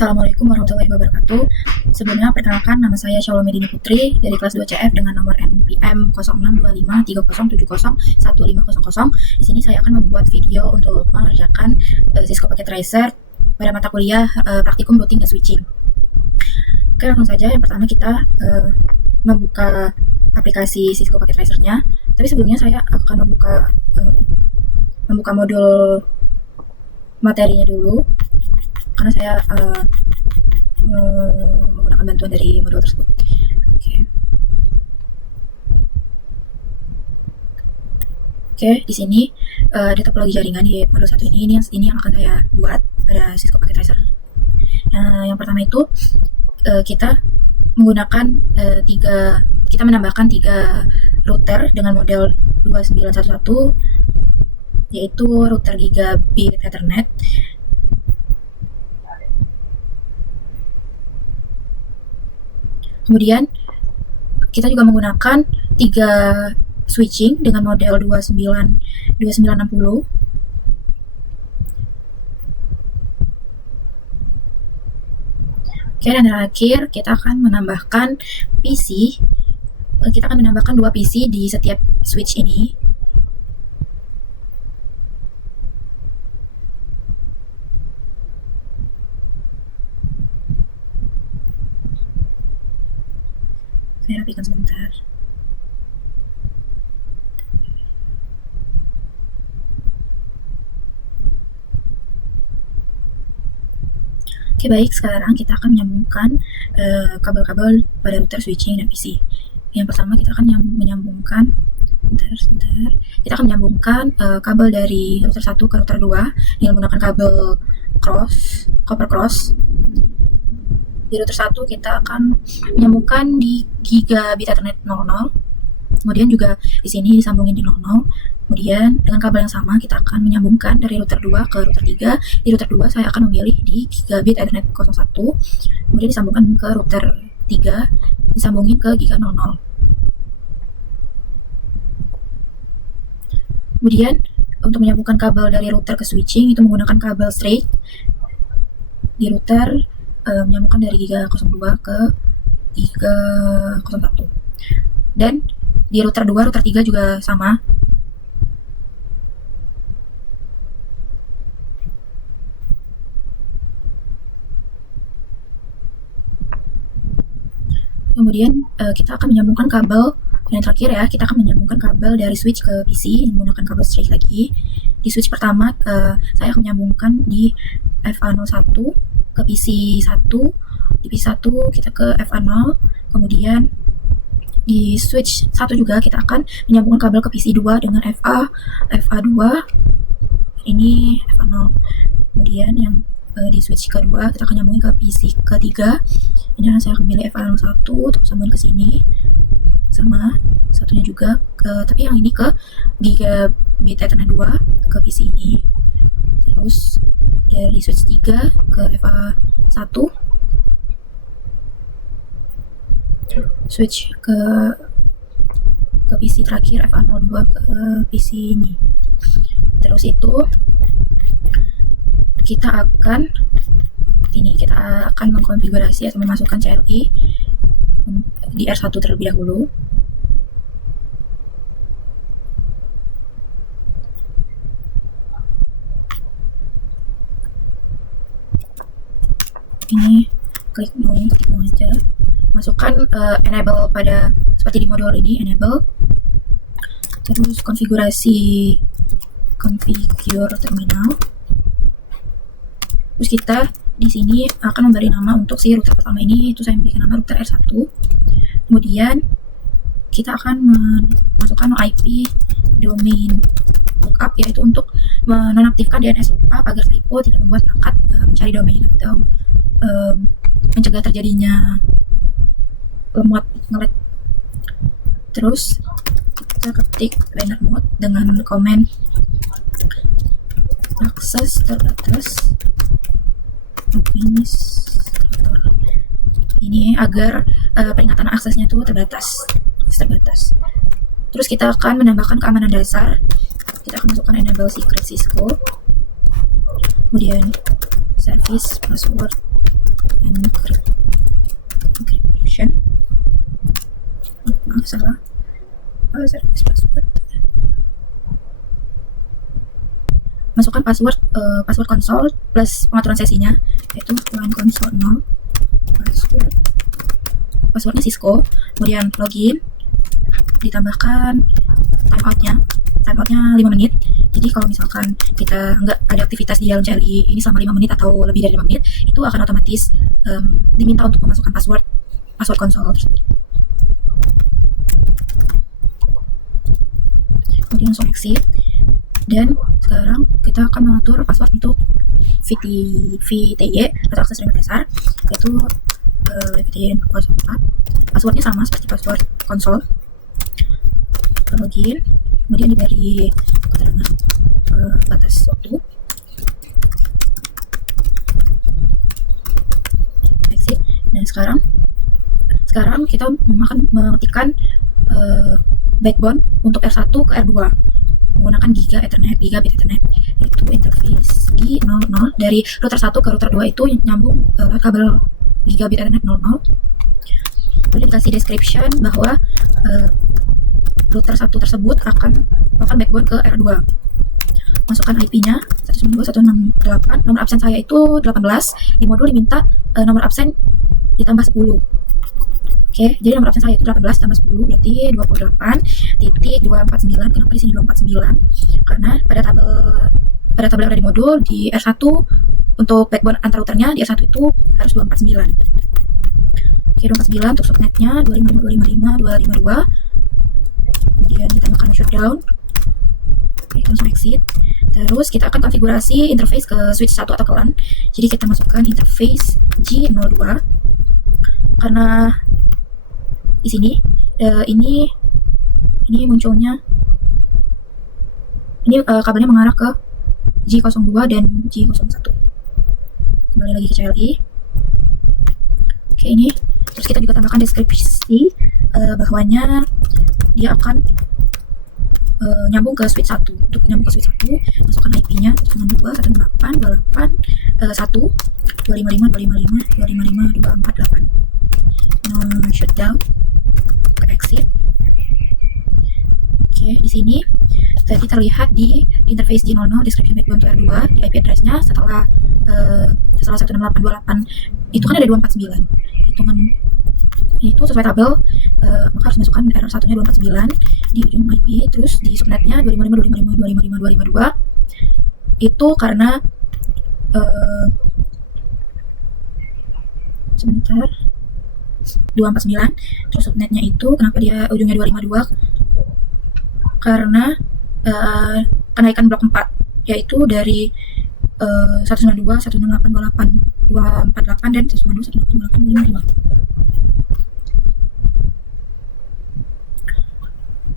Assalamualaikum warahmatullahi wabarakatuh. Sebelumnya perkenalkan, nama saya Syaula Medini Putri dari kelas 2CF dengan nomor NPM 062530701500. Di sini saya akan membuat video untuk mengerjakan Cisco Packet Tracer pada mata kuliah praktikum routing dan switching. Oke, langsung saja. Yang pertama kita membuka aplikasi Cisco Packet Tracer-nya. Tapi sebelumnya saya akan membuka modul materinya dulu, karena saya menggunakan bantuan dari modul tersebut. Oke, di sini ada topologi jaringan di modul 1 ini yang akan saya buat pada Cisco Packet Tracer. Yang pertama itu kita menggunakan kita menambahkan 3 router dengan model 2911, yaitu router gigabit Ethernet. Kemudian kita juga menggunakan 3 switching dengan model 2960. Oke, dan terakhir kita akan menambahkan PC. Kita akan menambahkan 2 PC di setiap switch ini. Saya rapikan sebentar. Oke, baik, sekarang kita akan menyambungkan kabel-kabel pada router switching dan PC. Yang pertama kita akan menyambungkan kita akan menyambungkan kabel dari router 1 ke router 2 dengan menggunakan kabel copper cross. Di router 1 kita akan menyambungkan di gigabit Ethernet 00. Kemudian juga di sini disambungin di 00. Kemudian dengan kabel yang sama kita akan menyambungkan dari router 2 ke router 3. Di router 2 saya akan memilih di gigabit Ethernet 01. Kemudian disambungkan ke router 3, disambungin ke giga 00. Kemudian untuk menyambungkan kabel dari router ke switching itu menggunakan kabel straight. Di router menyambungkan dari giga 02 ke giga 01. Dan di router 2, router 3 juga sama. Kemudian kita akan menyambungkan kabel yang terakhir ya, kita akan menyambungkan kabel dari switch ke PC menggunakan kabel straight lagi. Di switch pertama saya akan menyambungkan di FA01 ke PC1. Di PC1 kita ke FA0. Kemudian di switch 1 juga kita akan menyambungkan kabel ke PC2 dengan FA2. Ini FA0. Kemudian yang di switch kedua kita akan nyambungin ke PC ketiga. Ini saya akan pilih FA01 terus sambungin ke sini. Sama satunya juga tapi yang ini ke gigabit Ethernet 2 ke PC ini. Terus dari switch 3 ke FA1, switch ke PC terakhir FA02 ke PC ini. Terus itu kita akan mengkonfigurasi atau memasukkan CLI di R1 terlebih dahulu. Ini klik no aja, masukkan enable pada seperti di modul ini, enable. Terus configure terminal. Terus kita di sini akan memberi nama untuk si router pertama ini, itu saya memberikan nama router R1. Kemudian kita akan memasukkan IP domain lookup, yaitu untuk menonaktifkan DNS lookup agar typo tidak membuat perangkat mencari domain atau mencegah terjadinya lemot ngelag. Terus kita ketik banner mode dengan komen akses terbatas administrator. Ini agar peringatan aksesnya itu terbatas. Terus kita akan menambahkan keamanan dasar. Kita akan masukkan enable secret Cisco. Kemudian service password encryption. Maaf, salah. Service password. Masukkan password konsol plus pengaturan sesinya, yaitu line console 0 passwordnya Cisco, kemudian login, ditambahkan timeoutnya 5 menit. Jadi kalau misalkan kita nggak ada aktivitas di dalam CLI ini selama 5 menit atau lebih dari 5 menit, itu akan otomatis diminta untuk memasukkan password konsol tersebut. Kemudian langsung exit, dan sekarang kita akan mengatur password untuk VTY atau akses remote dasar, yaitu VTY 04. Passwordnya sama seperti password konsol. Login, kemudian diberi keterangan batas waktu, exit. Dan sekarang kita akan mengetikkan backbone untuk R1 ke R2 menggunakan gigabit Ethernet, yaitu interface G00 dari router 1 ke router 2 itu nyambung kabel gigabit Ethernet 00. Kemudian dikasih description bahwa router 1 tersebut akan backbone ke R2. Masukkan IP-nya 192.168. Nomor absen saya itu 18. Di modul diminta nomor absen ditambah 10. Oke, jadi nomor absen saya itu 18 tambah 10 berarti 28.249. Kenapa di sini 249? Karena pada tabel yang ada di modul di R1 untuk backbone antar routernya di R1 itu harus 249. Oke, 249 untuk subnetnya 255.255.252. Kemudian ditambahkan shutdown. Oke, langsung exit. Terus kita akan konfigurasi interface ke switch 1 atau ke LAN. Jadi kita masukkan interface G02 karena di sini ini munculnya kabelnya mengarah ke G02 dan G01. Kembali lagi ke CLI. Oke, ini terus kita juga tambahkan deskripsi bahwanya dia akan nyambung ke switch 1. Untuk nyambung ke switch 1, masukkan IP-nya 192.168.255.255.255.254.8. Shutdown, ke exit. Oke, di sini tadi terlihat di interface G00 description backbone to R2 di IP address-nya setelah 168.28 itu kan ada 249. Hitungan itu sesuai tabel, maka harus masukkan R1-nya 249 di ujung IP, terus di subnetnya 255.255.255.252. Itu karena sebentar 249, terus subnetnya itu kenapa dia ujungnya 252? Karena kenaikan blok 4, yaitu dari 192, 168, 248 dan 192, 168, 255.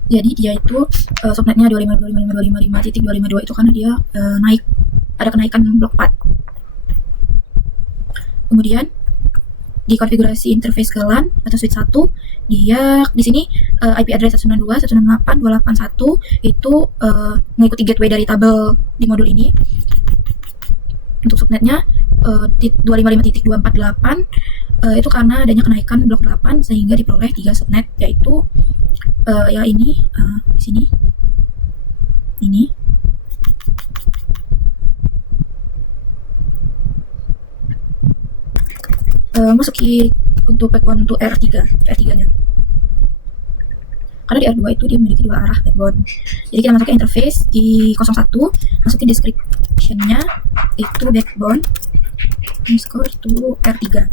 Jadi dia itu subnetnya 255.255.255.252 itu karena dia ada kenaikan blok 4. Kemudian di konfigurasi interface ke LAN atau switch 1, dia di sini IP address 192.168.281 itu mengikuti gateway dari tabel di modul ini. Untuk subnetnya 255.248 itu karena adanya kenaikan blok 8 sehingga diperoleh 3 subnet, yaitu ini di sini ini masuki untuk backbone untuk R3-nya. Karena di R2 itu dia memiliki 2 arah backbone. Jadi kita masukin interface di 01, masukin description-nya itu backbone underscore to R3.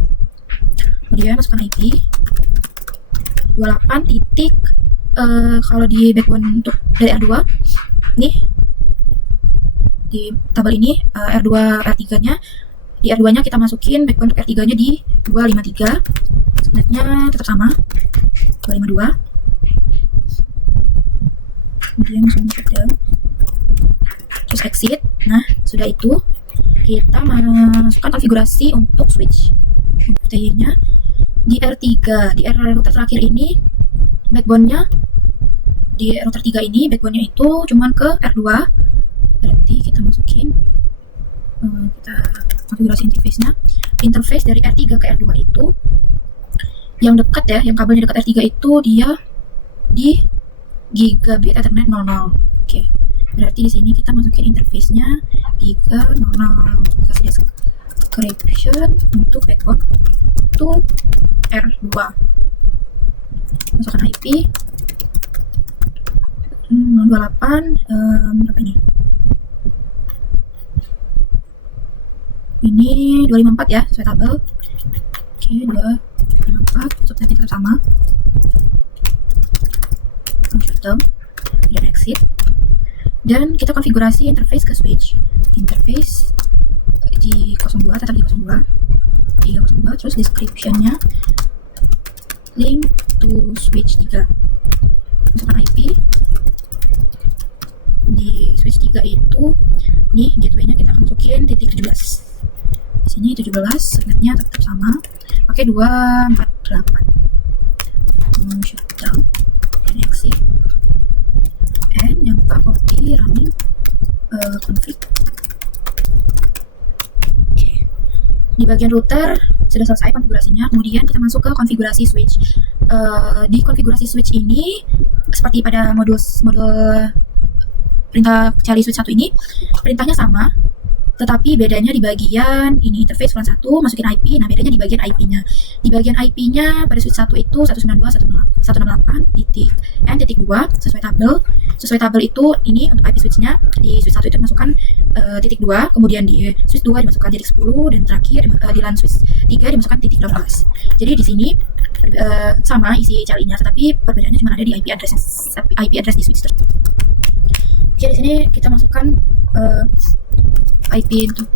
Kemudian masukkan IP 28 titik kalau di backbone untuk dari R2 nih di tabel ini R2 R3-nya. Di R2-nya kita masukin backbone untuk R3-nya di 253. Subnetnya tetap sama 252. Kemudian langsung shutdown. Terus exit. Nah, sudah itu kita masukkan konfigurasi untuk switch VTY-nya di R3. Di router terakhir ini backbone-nya di router 3 ini backbone-nya itu cuman ke R2. Berarti kita masukin kita konfigurasi interface-nya interface dari R3 ke R2 itu yang dekat ya, yang kabelnya dekat R3 itu dia di gigabit Ethernet 00. Oke. Berarti di sini kita masukin interface-nya 300, kasih description untuk backbone to R2. Masukkan IP 028 berapa ini? Ini 254 ya, sesuai tabel. Oke, 254, subnetnya tetap sama. Shutdown dan exit. Dan kita konfigurasi interface ke switch. Interface G02, tetap G02. G02, terus description-nya link to switch 3. Masukkan IP. Di switch 3 itu, nih gateway-nya kita akan masukin titik 17. Di sini 17, subnetnya tetap sama. Pakai 248. Shutdown dan exit. And jangan lupa copy running config. Oke. Di bagian router sudah selesai konfigurasinya. Kemudian kita masuk ke konfigurasi switch. Di konfigurasi switch ini seperti pada modul perintah cari switch 1 ini, perintahnya sama, tetapi bedanya di bagian ini interface front 1 masukin IP. Nah, bedanya di bagian IP-nya. Di bagian IP-nya pada switch 1 itu 192.168.n.2 sesuai tabel. Sesuai tabel itu ini untuk IP switch-nya. Di switch 1 itu dimasukkan titik 2, kemudian di switch 2 dimasukkan titik 10, dan terakhir di LAN switch 3 dimasukkan titik 12. Jadi di sini sama isi CLI-nya, tetapi perbedaannya cuma ada di IP address di switch tersebut. Oke, di sini kita masukkan IP untuk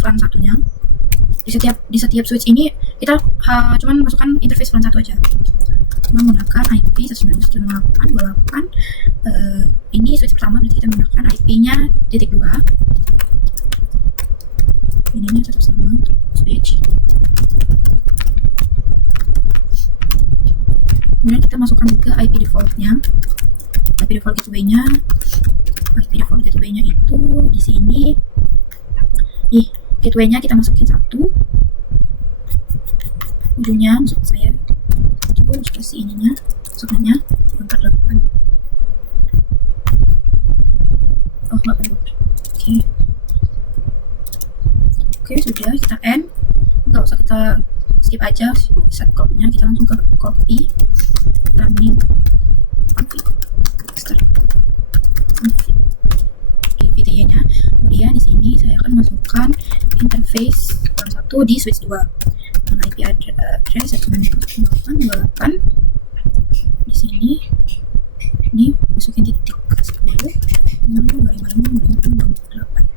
front satunya. Di setiap switch ini kita cuman masukkan interface front 1 aja. Menggunakan IP 192.168. Ini switch pertama, berarti kita menggunakan IP-nya titik 2. Ininya tetap sama untuk switch. Kemudian kita masukkan juga IP default-nya. IP default gateway-nya itu di sini. Gateway-nya kita masukin 1. Ujungnya maksud saya terus kasih ininya, subnetnya 48. Oh, 80. Oke, sudah, kita end. Nggak usah kita skip aja set code-nya, kita langsung ke copy running config start config VTE-nya. Kemudian di sini saya akan masukkan interface front 1 di switch 2. IP address 192.168. Di sini ini masukin titik 10 255.258.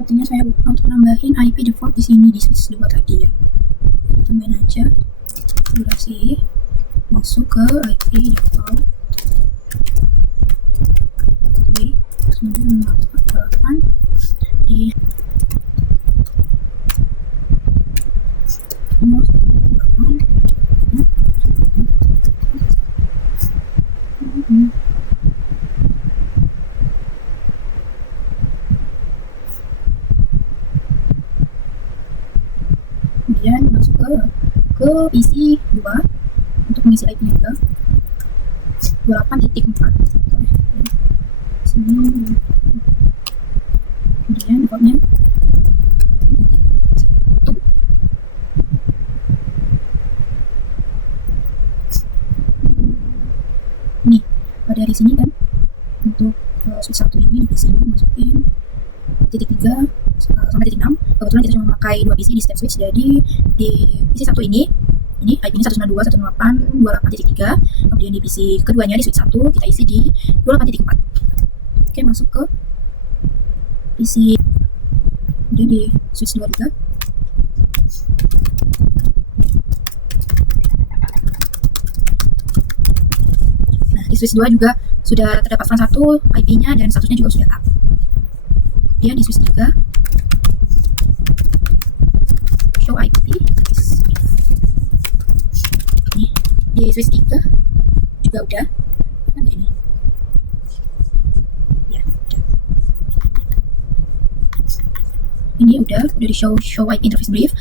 Sepertinya saya lupa untuk nambahin IP default di sini di switch 2 tadi ya. Kita tambahin aja durasi, masuk ke IP default gateway 948 di kemudian masuk ke PC 2 untuk mengisi IP-nya juga 28.4. Sini kemudian defaultnya titik 1. Nih, dari sini kan untuk switch 1 ini di PC nya masukin titik 3 sampai titik 6. Kebetulan kita cuma memakai 2 PC di step switch, jadi di PC 1 ini IP-nya 192.168.3. Kemudian di PC keduanya di switch 1 kita isi di 28.4. Oke, masuk ke PC, kemudian di switch 2 juga. switch 2 juga sudah terdapat VLAN 1 IP-nya dan statusnya juga sudah up. Kemudian di switch 3 show IP. Ini di switch 3 juga udah. Ada ini. Ya, udah. Ini udah di show IP interface brief.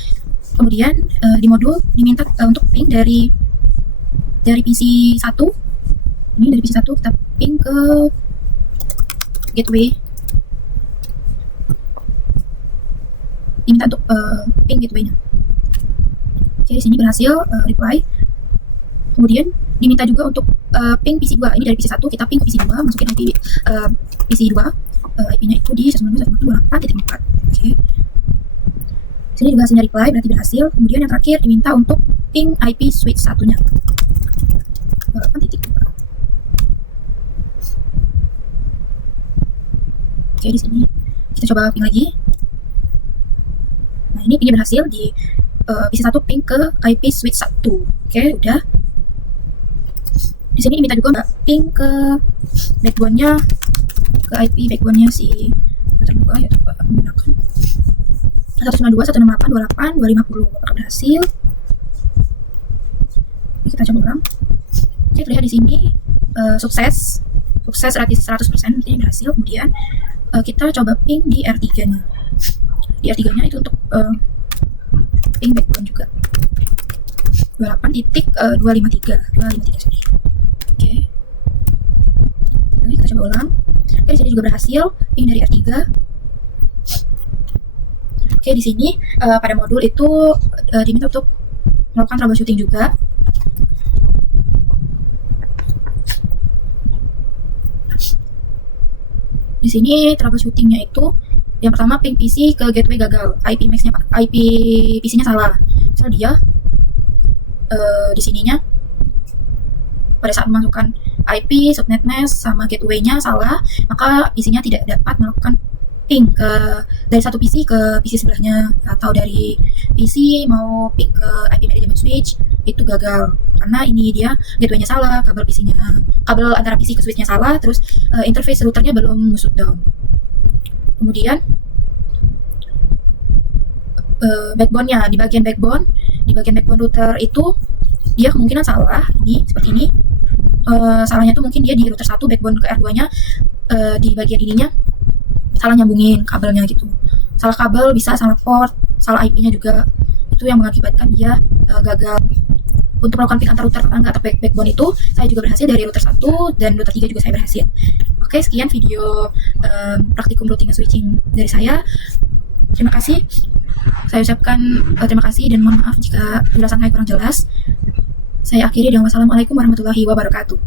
Kemudian di modul diminta untuk ping dari PC 1. Ini dari PC 1 kita ping ke gateway. Diminta untuk ping gateway-nya. Oke, di sini berhasil reply. Kemudian diminta juga untuk ping PC 2. Ini dari PC 1 kita ping ke PC 2, masukin IP PC 2. IP-nya itu di 192.168.4. Oke. Sini juga hasilnya reply, berarti berhasil. Kemudian yang terakhir diminta untuk ping IP switch 1-nya. 8.4. Oke, di sini kita coba ping lagi. Nah, ini pingnya berhasil di PC 1 ping ke IP switch 1. Oke, udah. Di sini diminta juga ping ke backbone-nya, ke IP backbone-nya si terbuka ya, coba menggunakan 192.168.250. Apakah berhasil? Kita coba ulang. Oke, terlihat di sini sukses ratis 100%, berarti berhasil. Kemudian kita coba ping di R3-nya. Di R3-nya itu untuk ping backbone juga. 28.253 sorry. Oke. Oke, kita coba ulang. Oke, di sini juga berhasil ping dari R3. Oke, di sini pada modul itu diminta untuk melakukan troubleshooting juga. Di sini troubleshootingnya itu yang pertama ping PC ke gateway gagal, IP PC-nya salah. Misal dia di sininya pada saat memasukkan IP, subnet mask sama gateway-nya salah, maka PC-nya tidak dapat melakukan ping dari satu PC ke PC sebelahnya, atau dari PC mau ping ke IP management switch itu gagal karena ini dia gateway-nya salah, kabel antara PC ke switch-nya salah, terus interface routernya belum shutdown. Kemudian backbone-nya, di bagian backbone router itu dia kemungkinan salah, ini seperti ini. Salahnya tuh mungkin dia di router 1 backbone ke R2-nya di bagian ininya salah nyambungin kabelnya gitu. Salah kabel, bisa salah port, salah IP-nya juga. Itu yang mengakibatkan dia gagal. Untuk melakukan ping antar router tetangga atau backbone itu, saya juga berhasil dari router 1 dan router 3 juga saya berhasil. Oke, sekian video praktikum routing and switching dari saya. Terima kasih. Saya ucapkan terima kasih dan mohon maaf jika penjelasan saya kurang jelas. Saya akhiri dengan wassalamualaikum warahmatullahi wabarakatuh.